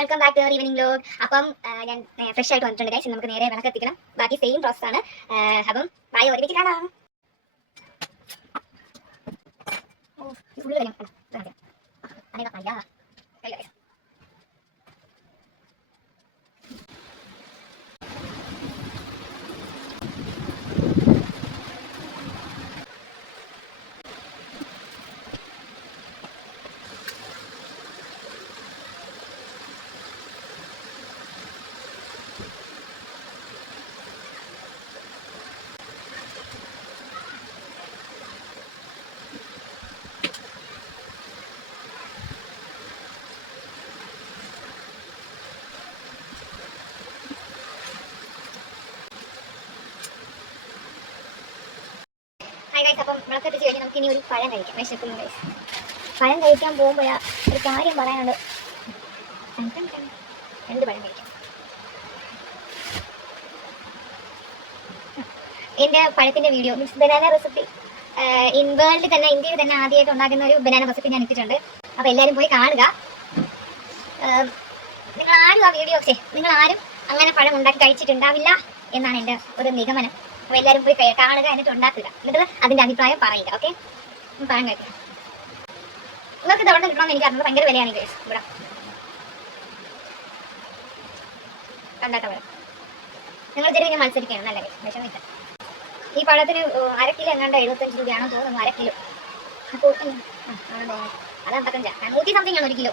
Welcome back to evening vlog. അപ്പം ഞാൻ fresh ആയിട്ട് വന്നിട്ടുണ്ട് ഗൈസ്. നമുക്ക് നേരെ വിളക്കെത്തിക്കണം. ബാക്കി സെയിം പ്രോസസ് ആണ്. അപ്പം ബായ് ഒരുമിച്ച് കാണാം. അപ്പം വിളക്കെത്തിച്ച് കഴിഞ്ഞാൽ നമുക്ക് ഇനി ഒരു പഴം കഴിക്കാം. വിശക്കുന്നു ഗൈസ്. പഴം കഴിക്കാൻ പോകുമ്പോഴാ ഒരു കാര്യം പറയാനുണ്ട്. എന്ത് പഴം കഴിക്കാം? എൻ്റെ പഴത്തിൻ്റെ വീഡിയോ മീൻസ് ബനാന റെസിപ്പി വേൾഡിൽ തന്നെ, ഇന്ത്യയിൽ തന്നെ ആദ്യമായിട്ട് ഉണ്ടാക്കുന്ന ഒരു ബനാന റെസിപ്പി ഞാൻ ഇട്ടിട്ടുണ്ട്. അപ്പോൾ എല്ലാവരും പോയി കാണുക. നിങ്ങൾ ആരും അങ്ങനെ പഴം ഉണ്ടാക്കി കഴിച്ചിട്ടുണ്ടാവില്ല എന്നാണ് എൻ്റെ ഒരു നിഗമനം. അപ്പോൾ എല്ലാവരും പോയി കാണുക, എന്നിട്ട് ഉണ്ടാക്കുക, എന്നിട്ട് അതിൻ്റെ അഭിപ്രായം പറയുക. ഓക്കെ, പഴം കഴിക്കാം. നിങ്ങൾക്ക് ഇത് എവിടെ കിട്ടണമെന്ന് എനിക്ക് അറിഞ്ഞത്. ഭയങ്കര വിലയാണ് ഗൈസ് ഇവിടെ. കണ്ടാട്ട പഴം നിങ്ങൾ ചെറിയ മത്സരിക്കുകയാണ്. നല്ല വിഷമില്ല. ഈ പഴത്തിന് അര കിലോ എങ്ങാണ്ട് 75 രൂപയാണെന്ന് തോന്നുന്നു. അര കിലോ. അപ്പോൾ അത് 55, 100 സംതിങ് ആണ് 1 കിലോ.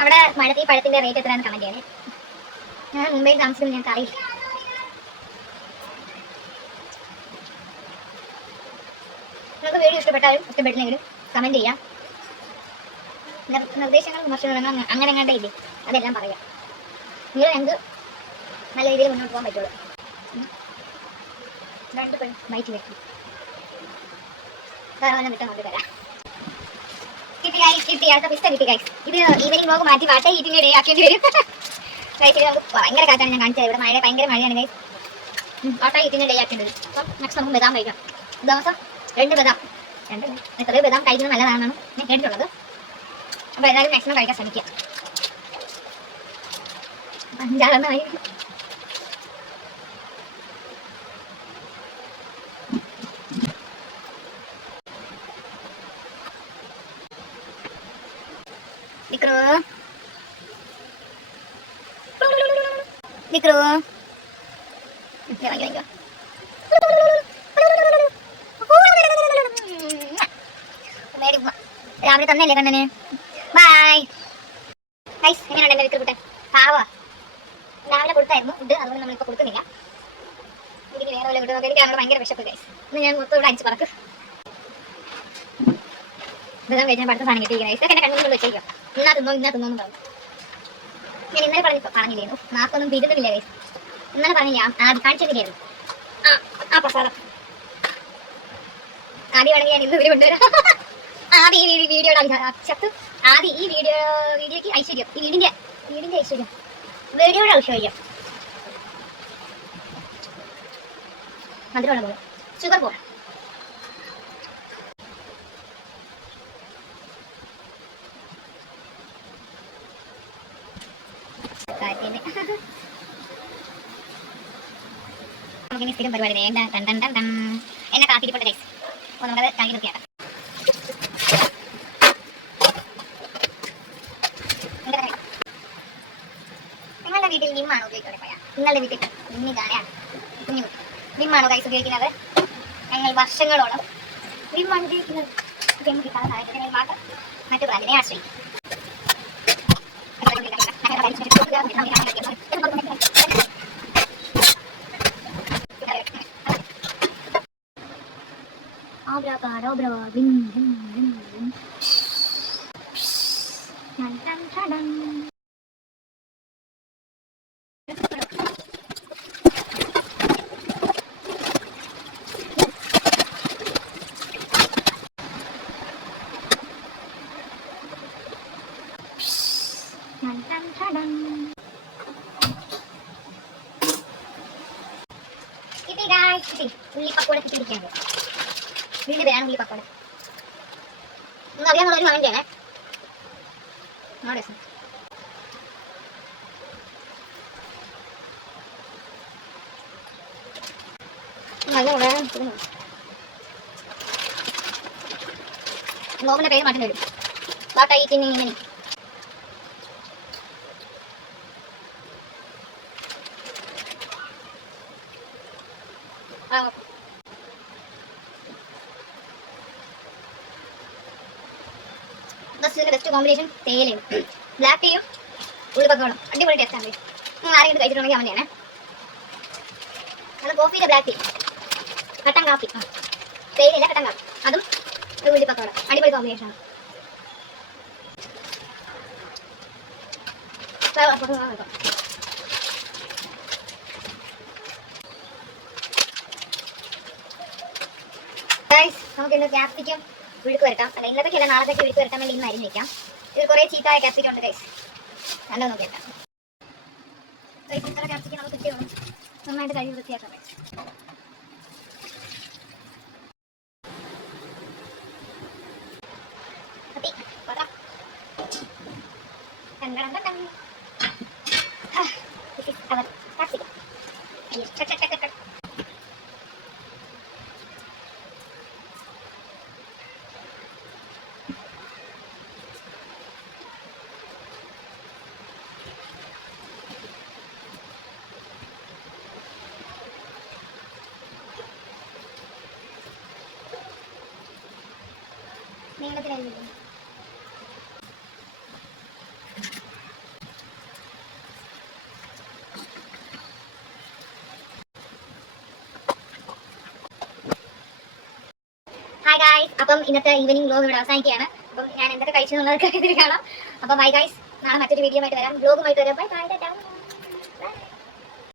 അവിടെ ഈ പഴത്തിൻ്റെ റേറ്റ് എത്രയാണ് കമൻറ്റ് ചെയ്യാൻ. ഞാൻ മുംബൈയിൽ താമസിക്കുന്നത് ഞങ്ങൾക്ക് അറിയില്ല. നിങ്ങൾക്ക് വീഡിയോ ഇഷ്ടപ്പെട്ടാലും ഇഷ്ടപ്പെട്ടില്ലെങ്കിലും കമൻറ്റ് ചെയ്യാം. നിർദ്ദേശങ്ങളും വിമർശനങ്ങളും അങ്ങനെ എങ്ങാണ്ടേ ഇല്ലേ, അതെല്ലാം പറയാം. നിങ്ങൾ ഞങ്ങൾക്ക് നല്ല രീതിയിൽ മുന്നോട്ട് പോകാൻ പറ്റുള്ളൂ. 2 ബൈറ്റ് വെക്കും. വേറെ കിട്ടാൻ കൊണ്ട് തരാം. കിട്ടി അടുത്ത പിസ്ത കിട്ടി ഗൈസ്. ഇത് ഈവനിംഗ് വ്ലോഗ് മാറ്റി വാട്ടെ ഈറ്റിംഗ് ഡേ ആക്കേണ്ടി വരും. ഗൈസ് നമുക്ക് ഭയങ്കര കാറ്റാണ് ഞാൻ കാണിച്ചത്. ഇവിടെ ഭയങ്കര മഴയാണ് ഗൈസ്. വാട്ടെ ഈറ്റിംഗ് ഡേ ആക്കേണ്ടി വരും. അപ്പം നെക്സ്റ്റ് നമുക്ക് ബദാം കഴിക്കാം. ദിവസം 2 ബദാം, എത്രയോ ബദാം കഴിക്കുന്നത് നല്ലതാണെന്നാണ് ഞാൻ കേട്ടിട്ടുള്ളത്. അപ്പോൾ എല്ലാവരും മാക്സിമം കഴിക്കാൻ ശ്രമിക്കുക. 5-6 Mikro. രാവിലെ തന്നല്ലേ കണ്ണന്. Bye guys. എങ്ങനെയുണ്ട് എൻ്റെ വിക്രൂട്ടൻ? പാവാ. രാവിലെ കൊടുത്തായിരുന്നു ഫുഡ്, അതുകൊണ്ട് നമ്മളിപ്പോൾ കൊടുക്കുന്നില്ല. എനിക്ക് വേറെ വല്ല കിട്ടും. എനിക്ക് അവിടെ ഭയങ്കര വിശപ്പ് ഗൈസ്. ഇന്ന് ഞാൻ മൊത്തം ഇവിടെ അടിച്ച് പറക്ക്. ഇതെല്ലാം കഴിച്ചാൽ അടുത്ത സാധനം കിട്ടിയിരിക്കുന്നത്. ഇതൊക്കെ എൻ്റെ കണ്ണുകൊണ്ട് വെച്ചേക്കാം. ഇന്നാ തിന്നോന്ന് പറഞ്ഞു. ഞാൻ ഇന്നലെ പറഞ്ഞില്ലായിരുന്നു. നാക്കൊന്നും തിരുന്നില്ല ഗൈസ്. ഇന്നലെ പറഞ്ഞില്ല, കാണിച്ചെങ്കിലായിരുന്നു ആ പ്രസാദം. ആദ്യം വേണമെങ്കിൽ ഞാൻ ഇന്ന് ഇവര് കൊണ്ടുവരാം. ആദ്യം ഈ വീഡിയോയുടെ അക്ഷത്ത്, ആദ്യം ഈ വീഡിയോക്ക് ഐശ്വര്യം, ഈ വീടിന്റെ ഐശ്വര്യം, വീഡിയോയുടെ ഐശ്വര്യം. മധുരമുള്ള പോലെ, ഷുഗർ പോലെ. നമുക്കിനി സ്ഥിരം പരിപാടി വേണ്ട. എന്നെ കാത്തിരിപ്പുണ്ട് ഗൈസ്. അപ്പോൾ നമുക്കത് കൈ നിർത്തിയാക്കാം. നിങ്ങളുടെ വീട്ടിൽ നിമ്മാണോ ഉപയോഗിക്കുന്നത്? നിങ്ങളുടെ വീട്ടിൽ നിമ്മാണോ ഗൈസ് ഉപയോഗിക്കുന്നത്? ഞങ്ങൾ വർഷങ്ങളോളം നിമ്മാണ് ഉപയോഗിക്കുന്നത്. നമുക്ക് പല സാഹചര്യങ്ങളിൽ മാത്രം മറ്റു ബ്രാൻഡിനെ ആശ്രയിക്കും. ഉള്ളിപ്പക്കോടെ കിട്ടിയിരിക്കുന്നത് വീണ്ടും വേണം. ഉള്ളിപ്പക്കോടെ ഒന്ന് അറിയാൻ ഒരു കമന്റ് ചെയ്യണേ. നല്ലോണം നോവിന്റെ പേര് മാറ്റേണ്ടി വരും. വാട്ട് ഐ ഈറ്റിംഗ് ഇങ്ങനെ ബെസ്റ്റ് കോമ്പിനേഷൻ തേയിലയും ബ്ലാക്ക് ടീയും ഉള്ളിപ്പക്കോളും അടിപൊളി ടേസ്റ്റ് ആണ്. നിങ്ങൾ ആരെങ്കിലും കഴിച്ചിട്ടുണ്ടെങ്കിൽ അവനെയാണ് അത് കോഫിയുടെ ബ്ലാക്ക് ടീ കട്ടൻ കാപ്പി തേയിലയില്ല കട്ടൻ കാപ്പി അതും ഉള്ളിപ്പക്കോളം അടിപൊളി കോമ്പിനേഷൻ ആണ്. നമുക്ക് ഇന്ന് ക്യാപ്സിക്കം വിഴുക്ക് വരട്ടാം. അല്ല ഇന്നത്തേക്കല്ല നാളത്തേക്ക് വിഴുക്ക് വരട്ടാൻ വേണ്ടി ഇന്ന് അരിഞ്ഞ് വെക്കാം. ഇത് കുറേ ചീത്തായ ക്യാപ്സിക്കം ഉണ്ട് ഗൈസ്. നല്ല നോക്കിയേക്കാം. ക്യാപ്സിക്കം നമുക്ക് കിട്ടിയോ നന്നായിട്ട് കഴുകി വൃത്തിയാക്കാം. നീളത്തിലായിരിക്കും. ഹായ് ഗായ്സ്, അപ്പം ഇന്നത്തെ ഈവനിങ് വ്ലോഗ് ഇവിടെ അവസാനിക്കുകയാണ്. അപ്പം ഞാൻ എന്തൊക്കെ കഴിച്ചു എന്നുള്ളത് ഇതിൽ കാണാം. അപ്പം ബൈ ഗായ്സ്, നാളെ മറ്റൊരു വീഡിയോ ആയിട്ട് വരാം, വ്ലോഗുമായിട്ട് വരാം. Bye bye.